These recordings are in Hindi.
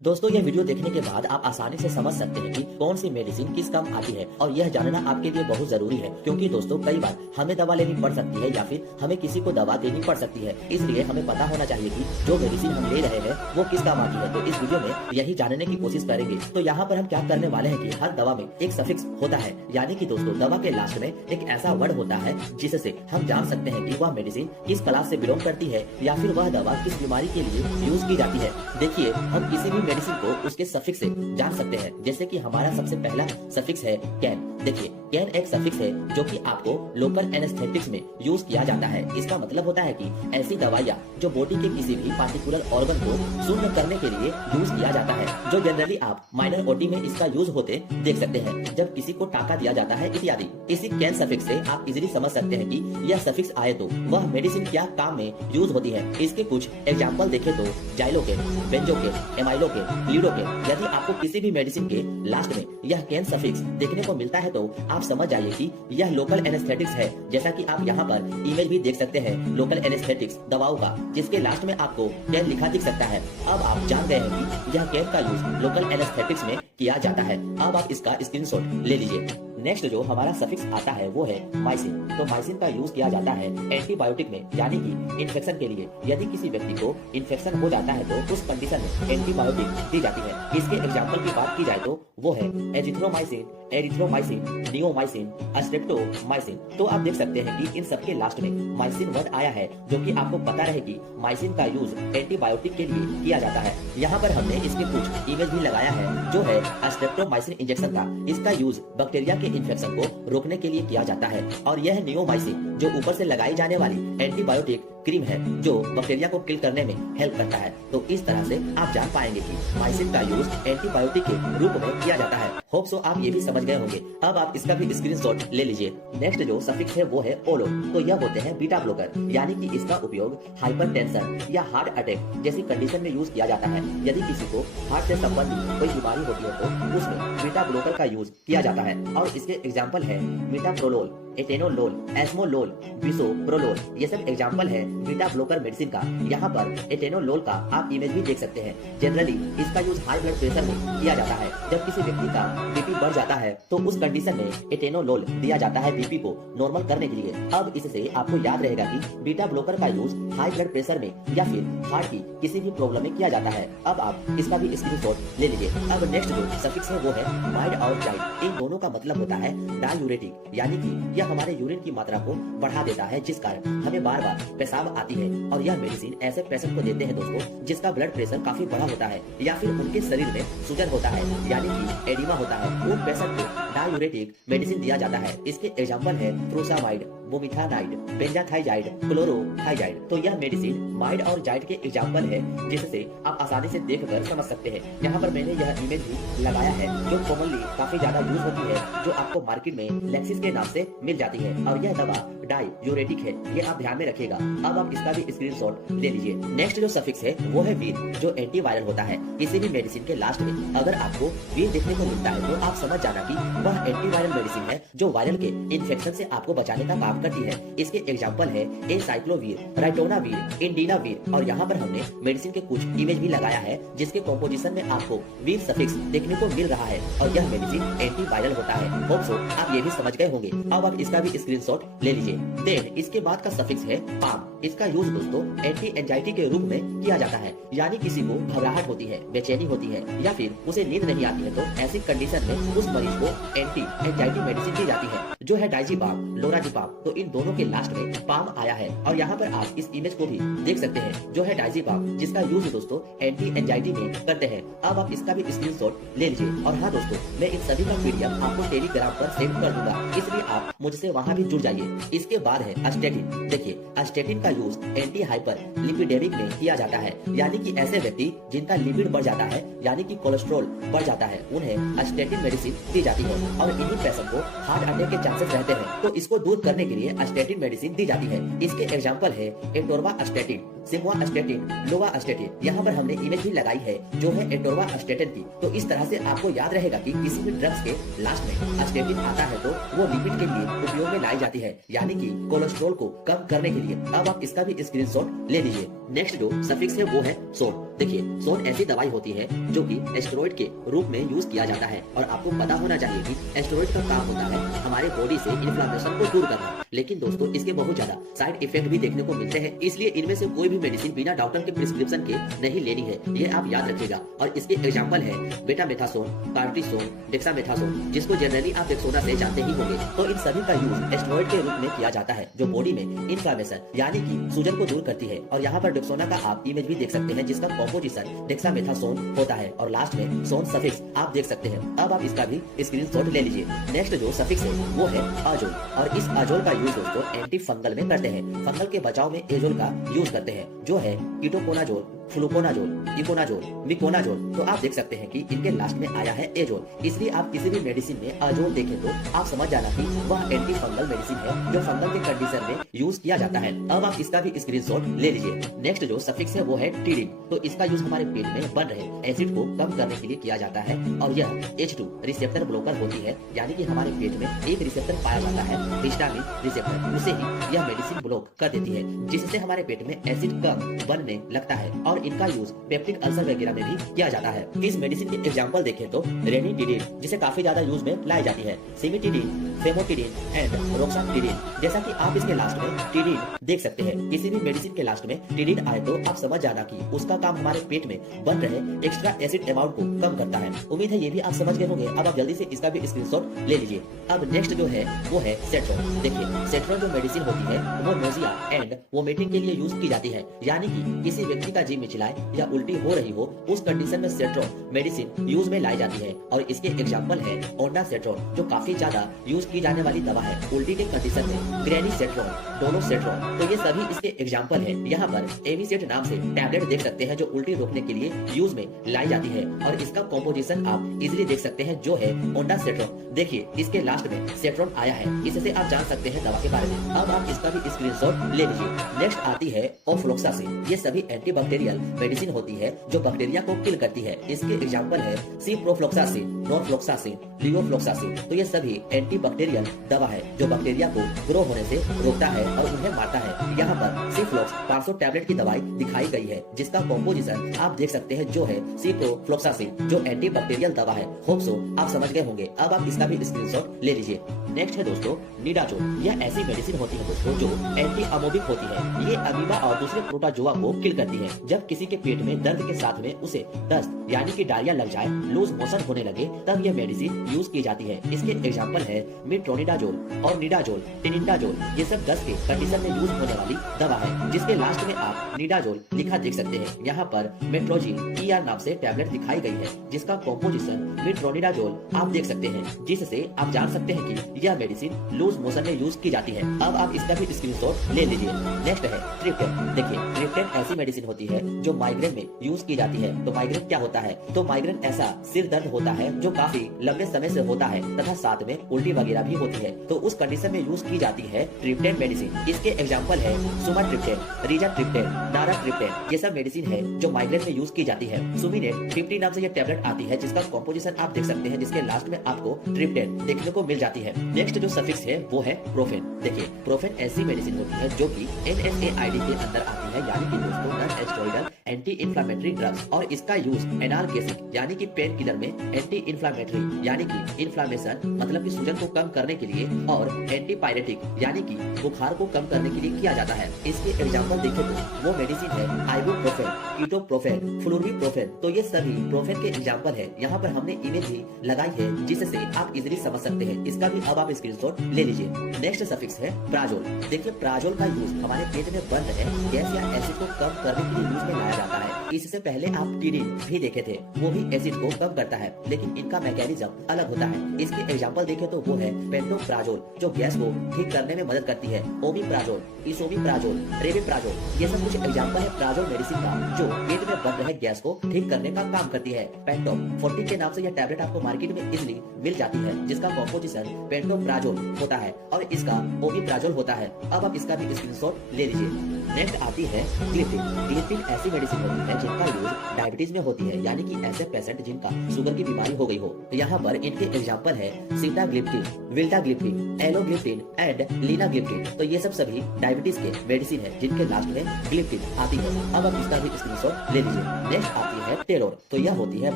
दोस्तों यह वीडियो देखने के बाद आप आसानी से समझ सकते हैं कि कौन सी मेडिसिन किस काम आती है और यह जानना आपके लिए बहुत जरूरी है क्योंकि दोस्तों कई बार हमें दवा लेनी पड़ सकती है या फिर हमें किसी को दवा देनी पड़ सकती है। इसलिए हमें पता होना चाहिए कि जो मेडिसिन हम ले रहे हैं वो किस काम आती है। तो इस वीडियो में यही जानने की कोशिश करेंगे। तो यहाँ पर हम क्या करने वाले हैं कि हर दवा में एक सफिक्स होता है, यानी कि दोस्तों दवा के लास्ट में एक ऐसा वर्ड होता है जिससे हम जान सकते हैं कि वह मेडिसिन किस क्लास से बिलोंग करती है या फिर वह दवा किस बीमारी के लिए यूज की जाती है। देखिए हम किसी भी मेडिसिन को उसके सफिक्स से जान सकते हैं। जैसे कि हमारा सबसे पहला सफिक्स है कैन। देखिए कैन एक सफिक्स है जो कि आपको लोकल एनेस्थेटिक्स में यूज किया जाता है। इसका मतलब होता है कि ऐसी दवाइयाँ जो बॉडी के किसी भी पार्टिकुलर ऑर्गन को शून्य करने के लिए यूज किया जाता है, जो जनरली आप माइनर ओटी में इसका यूज होते देख सकते हैं जब किसी को टाका दिया जाता है इत्यादि। इसी कैन सफिक्स से आप इजीली समझ सकते हैं कि यह सफिक्स आए तो वह मेडिसिन क्या काम में यूज होती है। इसके कुछ एग्जाम्पल देखें तो जाइलोकेन, बेंजोकेन, एमाइलोकेन, लीडोकेन। यदि आपको किसी भी मेडिसिन के लास्ट में यह कैन सफिक्स देखने को मिलता है तो आप समझ जाइए कि यह लोकल एनेस्थेटिक्स है। जैसा कि आप यहाँ पर इमेज भी देख सकते हैं लोकल एनेस्थेटिक्स दवाओं का, जिसके लास्ट में आपको कैन लिखा दिख सकता है। अब आप जान गए हैं कि यह कैन का यूज लोकल एनेस्थेटिक्स में किया जाता है। अब आप इसका स्क्रीनशॉट ले लीजिए। नेक्स्ट जो हमारा सफिक्स आता है वो है माइसिन। तो माइसिन का यूज किया जाता है एंटीबायोटिक में, यानी कि इन्फेक्शन के लिए। यदि किसी व्यक्ति को इन्फेक्शन हो जाता है तो उस कंडीशन में एंटीबायोटिक दी जाती है। इसके एग्जाम्पल की बात की जाए तो वो है एजिथ्रोमाइसिन, एरिथ्रोमाइसिन, नियोमाइसिन, स्ट्रेप्टोमाइसिन। तो आप देख सकते हैं कि इन सबके लास्ट में माइसिन वर्ड आया है, जो कि आपको पता रहे कि माइसिन का यूज एंटीबायोटिक के लिए किया जाता है। यहाँ पर हमने इसके कुछ इमेज भी लगाया है, जो है स्ट्रेप्टोमाइसिन इंजेक्शन का। इसका यूज बैक्टीरिया के इन्फेक्शन को रोकने के लिए किया जाता है। और यह नियोमाइसिन जो ऊपर से लगाई जाने वाली एंटीबायोटिक क्रीम है जो बैक्टीरिया को किल करने में हेल्प करता है। तो इस तरह से आप जान पाएंगे कि माइसिन का यूज एंटीबायोटिक के रूप में किया जाता है। होप सो आप ये भी समझ गए होंगे। अब आप इसका भी स्क्रीनशॉट ले लीजिए। नेक्स्ट जो सफिक्स है वो है ओलो। तो यह होते हैं बीटा ब्लॉकर, यानी कि इसका उपयोग हाइपरटेंशन या हार्ट अटैक जैसी कंडीशन में यूज किया जाता है। यदि किसी को हार्ट से संबंधित कोई बीमारी होती है तो उसमें बीटा ब्लॉकर का यूज किया जाता है। और इसके एग्जाम्पल है मीटाप्रोलोल, एटेनोलोल, एस्मोलोल, बिसोप्रोलोल। ये सब एग्जाम्पल है बीटा ब्लॉकर मेडिसिन का। यहाँ पर एटेनोलोल का आप इमेज भी देख सकते हैं। जनरली इसका यूज हाई ब्लड प्रेशर में किया जाता है। जब किसी व्यक्ति का बीपी बढ़ जाता है तो उस कंडीशन में एटेनोलोल दिया जाता है बीपी को नॉर्मल करने के लिए। अब इससे आपको याद रहेगा कि बीटा ब्लॉकर का यूज हाई ब्लड प्रेशर में या फिर हार्ट की किसी भी प्रॉब्लम में किया जाता है। अब आप इसका भी स्क्रीनशॉट ले लीजिए। अब नेक्स्ट जो सफिक्स है वो है माइड और जाइड। इन दोनों का मतलब होता है डायूरेटिक, यानी कि यह हमारे यूरिन की मात्रा को बढ़ा देता है, जिस कारण हमें बार बार पेशाब आती है। और यह मेडिसिन ऐसे पेशेंट को देते हैं दोस्तों जिसका ब्लड प्रेशर काफी बड़ा होता है या फिर उनके शरीर में सूजन होता है, यानी कि एडिमा होता है। उन पेशेंट को डायूरेटिक मेडिसिन दिया जाता है। इसके एग्जाम्पल है फ्रूसामाइड, बुमिथानाइड, बेंजाथाइजाइड, क्लोरोथाइजाइड। तो यह मेडिसिन माइड और जाइड के एग्जाम्पल है, जिससे आप आसानी से देखकर समझ सकते हैं। यहाँ पर मैंने यह इमेज भी लगाया है जो कॉमनली काफी ज्यादा यूज होती है, जो आपको मार्केट में लेक्सिस के नाम से मिल जाती है। और यह दवा डायूरेटिक है, ये आप ध्यान में रखिएगा। अब आप इसका भी स्क्रीनशॉट ले लीजिए। नेक्स्ट जो सफिक्स है वो है वीर, जो एंटीवायरल होता है। किसी भी मेडिसिन के लास्ट में अगर आपको वीर देखने को मिलता है तो आप समझ जाना कि वह एंटीवायरल मेडिसिन है जो वायरल के इन्फेक्शन से आपको बचाने का काम करती है। इसके एग्जाम्पल है एसाइक्लोवीर, राइटोनावीर, इंडिनावीर। और यहाँ पर हमने मेडिसिन के कुछ इमेज भी लगाया है जिसके कॉम्पोजिशन में आपको वीर सफिक्स देखने को मिल रहा है। और यह मेडिसिन एंटीवायरल होता है। होप सो आप ये भी समझ गए होंगे। अब आप इसका भी स्क्रीनशॉट ले लीजिए। देन इसके बाद का सफिक्स है पाम। इसका यूज दोस्तों एंटी एंजाइटी के रूप में किया जाता है, यानी किसी को घबराहट होती है, बेचैनी होती है या फिर उसे नींद नहीं आती है तो ऐसी कंडीशन में उस मरीज को एंटी एंजाइटी मेडिसिन दी जाती है, जो है डाइजीपाम, लोराजीपाम। तो इन दोनों के लास्ट में पाम आया है। और यहाँ पर आप इस इमेज को भी देख सकते हैं, जो है डाइजीपाम, जिसका यूज दोस्तों एंटी एंजाइटी में करते हैं। अब आप इसका भी स्क्रीनशॉट ले लीजिए। और हाँ दोस्तों, मैं इन सभी का पीडीएफ आपको टेलीग्राम पर सेंड कर दूंगा, इसलिए आप मुझसे वहाँ भी जुड़ जाइए। इसके बाद है स्टेटिन। देखिए स्टेटिन का यूज एंटी हाइपर लिपिडेमिक में किया जाता है, यानी कि ऐसे व्यक्ति जिनका लिपिड बढ़ जाता है, यानी कि कोलेस्ट्रॉल बढ़ जाता है, उन्हें स्टेटिन मेडिसिन दी जाती है। और इन्हीं पेशेंट को हार्ट अटैक के चांसेस रहते हैं, तो इसको दूर करने के लिए स्टेटिन मेडिसिन दी जाती है। इसके एग्जाम्पल है एटोर्वास्टेटिन, सिम्वास्टेटिन, लोवास्टेटिन। यहाँ पर हमने इमेज भी लगाई है जो है एटोर्वास्टेटिन की। तो इस तरह से आपको याद रहेगा कि किसी भी ड्रग्स के लास्ट में अस्टेटिन आता है तो वो लिपिड के लिए उपयोग में लाई जाती है, यानी कि कोलेस्ट्रॉल को कम करने के लिए। अब आप इसका भी स्क्रीनशॉट ले लीजिए। नेक्स्ट जो सफिक्स है वो है सोन। देखिए, सोन ऐसी दवाई होती है जो कि एस्टेरॉइड के रूप में यूज किया जाता है, और आपको पता होना चाहिए कि एस्टेरॉइड का काम होता है हमारे बॉडी से इन्फ्लेमेशन को दूर करना। लेकिन दोस्तों, इसके बहुत ज्यादा साइड इफेक्ट भी देखने को मिलते हैं, इसलिए इनमें से कोई भी मेडिसिन बिना डॉक्टर के प्रिस्क्रिप्शन के नहीं लेनी है, ये आप याद रखिएगा। और इसके एग्जाम्पल है बेटामेथासोन, कार्टिसोन, डेक्सामेथासोन, जिसको जनरली आप डेक्सोना से जानते ही होंगे। तो इन सभी का यूज एस्टेरॉइड के रूप में किया जाता है जो बॉडी में इन्फ्लेमेशन यानी कि सूजन को दूर करती है। और यहाँ पर डेक्सोना का आप इमेज भी देख सकते हैं जिसका कॉम्पोजिशन डेक्सामेथासोन होता है, और लास्ट में सोन सफिक्स आप देख सकते हैं। अब आप इसका भी स्क्रीनशॉट ले लीजिए। नेक्स्ट जो सफिक्स है वो है अजोल, और इस अजोल का यूज दोस्तों एंटी फंगल में करते हैं। फंगल के बचाव में एजोल का यूज करते हैं जो है कीटोकोनाजोल, फ्लुकोनाजोल, इकोनाजोल, मिकोनाजोल। तो आप देख सकते हैं कि इनके लास्ट में आया है एजोल, इसलिए आप किसी भी मेडिसिन में अजोल देखें तो आप समझ जाना कि वह एंटी फंगल मेडिसिन है जो फंगल के कंडीशन में यूज किया जाता है। अब आप इसका भी स्क्रीनशॉट ले लीजिए। नेक्स्ट जो सफिक्स है वो है टीडिन। तो इसका यूज हमारे पेट में बन रहे एसिड को कम करने के लिए किया जाता है, और यह H2 रिसेप्टर ब्लॉकर होती है, यानी कि हमारे पेट में एक रिसेप्टर पाया जाता है हिस्टामिन रिसेप्टर, उसे ही यह मेडिसिन ब्लॉक कर देती है, जिससे हमारे पेट में एसिड कम बनने लगता है। और इनका यूज पेप्टिक अल्सर वगैरह में भी किया जाता है। इस मेडिसिन के एग्जांपल देखें तो रेनिटिडिन, जिसे काफी ज्यादा यूज में लाई जाती है, सिमिटिडिन, फेमोटिडिन एंड रोक्साटिडिन। जैसा कि आप इसके लास्ट में टिडिन देख सकते हैं। किसी भी मेडिसिन के लास्ट में टिडिन आए तो आप समझ जाना कि उसका काम हमारे पेट में बन रहे एक्स्ट्रा एसिड अमाउंट को कम करता है। उम्मीद है ये भी आप समझ गए होंगे। अब आप जल्दी से इसका भी स्क्रीनशॉट ले लीजिए। अब नेक्स्ट जो है वो है सेट्रोन। देखिए, सेट्रोन जो मेडिसिन होती है वो नोजिया एंड वोमिटिंग के लिए यूज की जाती है, यानी कि किसी व्यक्ति का जी मिचलाए या उल्टी हो रही हो उस कंडीशन में सेट्रोन मेडिसिन यूज में लाई जाती है। और इसके एग्जांपल है ओंडासेट्रोन, जो काफी ज्यादा यूज की जाने वाली दवा है उल्टी के कंडीशन में, ग्रेनीसेट्रोन, डोलोसेट्रोन। तो ये सभी इसके एग्जांपल है। यहाँ पर एविसेट नाम से टैबलेट देख सकते हैं जो उल्टी रोकने के लिए यूज में लाई जाती है, और इसका कॉम्पोजिशन आप इजिली देख सकते हैं जो है ओंडासेट्रोन। देखिए, इसके लास्ट में सेट्रोन आया है, इससे आप जान सकते हैं दवा के बारे में। अब आप इसका भी स्क्रीनशॉट ले लीजिए। नेक्स्ट आती है ऑफ्लोक्सासिन। ये सभी एंटीबैक्टीरियल मेडिसिन होती है जो बैक्टीरिया को किल करती है। इसके एग्जांपल है सिप्रोफ्लोक्सासिन, नॉरफ्लोक्सासिन, लियोफ्लोक्सासिन। तो ये सभी एंटीबैक्टीरियल दवा है जो बैक्टीरिया को ग्रो होने से रोकता है और उन्हें मारता है। यहाँ पर सिफ्लॉक्स 500 टैबलेट की दवाई दिखाई गई है, जिसका कॉम्पोजिशन आप देख सकते हैं जो है सिप्रोफ्लोक्सासिन, जो एंटीबैक्टीरियल दवा है। होप सो आप समझ गए होंगे। अब आप इसका भी स्क्रीनशॉट ले लीजिए। नेक्स्ट है दोस्तों निडाजोल। यह ऐसी मेडिसिन होती है दोस्तों जो एंटी अमोबिक होती है। ये अमीबा और दूसरे प्रोटोजोआ को किल करती है। जब किसी के पेट में दर्द के साथ में उसे दस्त यानी कि डायरिया लग जाए, लूज मोशन होने लगे, तब यह मेडिसिन यूज की जाती है। इसके एग्जांपल है मेट्रोनिडाजोल और निडाजोल, टिनिडाजोल। ये सब दस्त के कंडीशन में यूज होने वाली दवा है, जिसके लास्ट में आप निडाजोल लिखा देख सकते हैं। यहाँ पर मेट्रोजिन ER नाम से टैबलेट दिखाई गई है, जिसका कॉम्पोजिशन मेट्रोनिडाजोल आप देख सकते हैं, जिससे आप जान सकते हैं कि यह मेडिसिन लूज मोशन में यूज की जाती है। अब आप इसका भी स्क्रीनशॉट ले लीजिए। नेक्स्ट है ट्रिप्टेन। देखिए, ट्रिप्टेन ऐसी मेडिसिन होती है जो माइग्रेन में यूज की जाती है। तो माइग्रेन क्या होता है? तो माइग्रेन ऐसा सिर दर्द होता है जो काफी लंबे समय से होता है तथा साथ में उल्टी वगैरह भी होती है। तो उस कंडीशन में यूज की जाती है ट्रिप्टेन मेडिसिन। इसके एग्जांपल है सुमाट्रिप्टेन, रिजाट्रिप्टेन, नाराट्रिप्टेन। ये सब मेडिसिन है जो माइग्रेन में यूज की जाती है। सुमिनेट 50 नाम से ये टैबलेट आती है, जिसका कॉम्पोजिशन आप देख सकते हैं, जिसके लास्ट में आपको ट्रिप्टेन देखने को मिल जाती है। नेक्स्ट जो सफिक्स है वो है प्रोफेन। देखिए, प्रोफेन ऐसी मेडिसिन होती है जो कि NSAID के अंदर आती है, यानी कि दोस्तों नॉन एस्टेरॉइडल एंटी इंफ्लेमेटरी ड्रग्स। और इसका यूज एनाल्जेसिक यानी कि पेन किलर में, एंटी इंफ्लेमेटरी यानी कि इन्फ्लेमेशन मतलब कि सूजन को कम करने के लिए, और एंटीपायरेटिक यानी कि बुखार को कम करने के लिए किया जाता है। इसके एग्जांपल देखें तो वो मेडिसिन है आइबुप्रोफेन, कीटोप्रोफेन, फ्लुरिप्रोफेन। तो ये सभी प्रोफेन के एग्जांपल है। यहाँ पर हमने इमेज भी लगाई है जिससे आप इजीली समझ सकते हैं। इसका भी अब आप स्क्रीनशॉट ले लीजिए। नेक्स्ट सफिक्स है प्राजोल। देखिए, प्राजोल का यूज हमारे पेट में बन रहे गैस या एसिड को कम करने के लिए यूज में लाया जाता है। इससे पहले आप टीडीन भी देखे थे, वो भी एसिड को कम करता है, लेकिन इनका मैकेनिज्म अलग होता है। इसकी एग्जांपल देखें तो वो है पेंटोप्राजोल, जो गैस को ठीक करने में मदद करती है, ओमिप्राजोल, इसोमिप्राजोल, रेविप्राजोल। ये सब कुछ एग्जांपल है प्राजोल मेडिसिन का, जो पेट में बन रहे गैस को ठीक करने का काम करती है। पेंटोप 40 के नाम से यह टैबलेट आपको मार्केट में इजिली मिल जाती है, जिसका कॉम्पोजिशन पेंटोप्राजोल होता है और इसका ओमिप्राजोल होता है। अब आप इसका भी स्क्रीनशॉट ले लीजिए। नेक्स्ट आती है ग्लिप्टिन। ग्लिप्टिन ऐसी मेडिसिन होती है जिनका यूज डायबिटीज में होती है, यानी कि ऐसे पेशेंट जिनका शुगर की बीमारी हो गई हो। यहाँ पर इनके एग्जांपल है सीटाग्लिप्टिन, विल्टाग्लिप्टिन, एलोग्लिप्टिन एंड लीनाग्लिप्टिन। तो ये सब सभी डायबिटीज के मेडिसिन है जिनके लास्ट में ग्लिप्टिन आती है। अब आप इसका भी स्क्रीनशॉट ले लीजिए। नेक्स्ट आती है टेलोर। तो यह होती है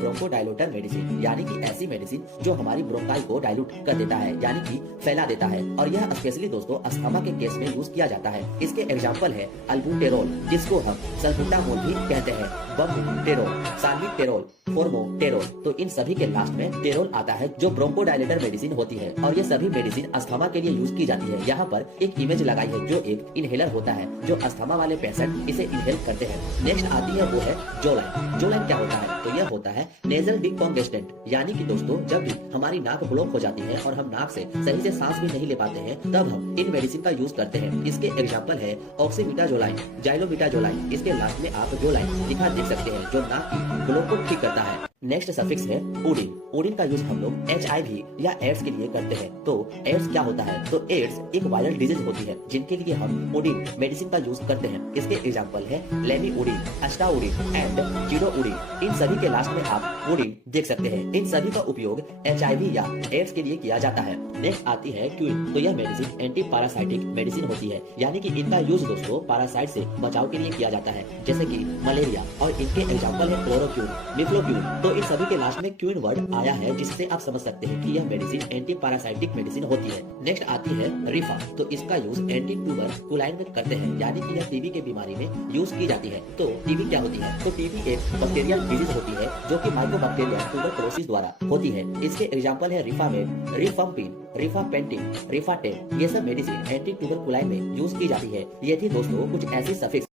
ब्रोंकोडाइलेटर मेडिसिन, यानी कि ऐसी मेडिसिन जो हमारी ब्रोंकाई को डाइल्यूट कर देता है, यानी कि फैला देता है, और यह स्पेशली दोस्तों अस्थमा के केस में यूज किया जाता है। इसके एग्जांपल है अल्बुटेरोल, जिसको हम सल्बुटामोल भी कहते हैं, बम्बुटेरोल, साल्बिटेरोल, फोर्मोटेरोल। तो इन सभी के लास्ट में टेरोल आता है, जो ब्रोंकोडाइलेटर मेडिसिन होती है, और ये सभी मेडिसिन अस्थमा के लिए यूज की जाती है। यहाँ पर एक इमेज लगाई है जो एक इनहेलर होता है, जो अस्थमा वाले पेशेंट इसे इनहेल करते हैं। नेक्स्ट आती है वो है जोलाइन। जोलाइन क्या होता है? तो यह होता है नेजल डिकॉन्जेस्टेंट, यानी कि दोस्तों जब भी हमारी नाक ब्लॉक हो जाती है और हम नाक से सही से सांस भी नहीं ले पाते हैं, तब हम इन मेडिसिन का यूज करते हैं। इसके एग्जांपल है ऑक्सीबिटाजोलाइन, जाइलोबिटाजोलाइन। इसके लास्ट में आप जोलाइन लिखा देख सकते हैं, जो नाक की ब्लॉक को ठीक करता है। नेक्स्ट सफिक्स है ओडिन। ओडिन का यूज हम लोग HIV या एड्स के लिए करते हैं। तो एड्स क्या होता है? तो एड्स एक वायरल डिजीज होती है जिनके लिए हम ओडिन मेडिसिन का यूज करते हैं। इसके एग्जांपल है लेमीओडिन, अस्टाओडिन एंड जीडोओडिन। इन सभी के लास्ट में आप ओडिन देख सकते हैं। इन सभी का उपयोग HIV या एड्स के लिए किया जाता है। नेक्स्ट आती है क्विन। तो यह मेडिसिन एंटी पैरासाइटिक मेडिसिन होती है, यानी कि इनका यूज दोस्तों पैरासाइट से बचाव के लिए किया जाता है, जैसे कि मलेरिया, और इनके एग्जांपल है क्लोरोक्विन, मिफ्लोक्विन। तो इन सभी के लास्ट में क्विन वर्ड आया है, जिससे आप समझ सकते हैं कि यह मेडिसिन एंटी पैरासाइटिक मेडिसिन होती है। नेक्स्ट आती है रिफा। तो इसका यूज एंटी ट्यूबरकुलाइन में करते हैं, यानी कि यह टीबी के बीमारी में यूज की जाती है। तो टीबी क्या होती है? तो टीबी एक बैक्टीरियल डिजीज होती है जो कि माइकोबैक्टीरियम ट्यूबरकुलोसिस द्वारा होती है। इसके एग्जांपल है रिफामेड, रिफम्पिन, रिफापेंटिन, रिफाटेम। ये सब मेडिसिन एंटी ट्यूबरकुलाइन में यूज की जाती है। ये थी दोस्तों कुछ ऐसी सफिक्स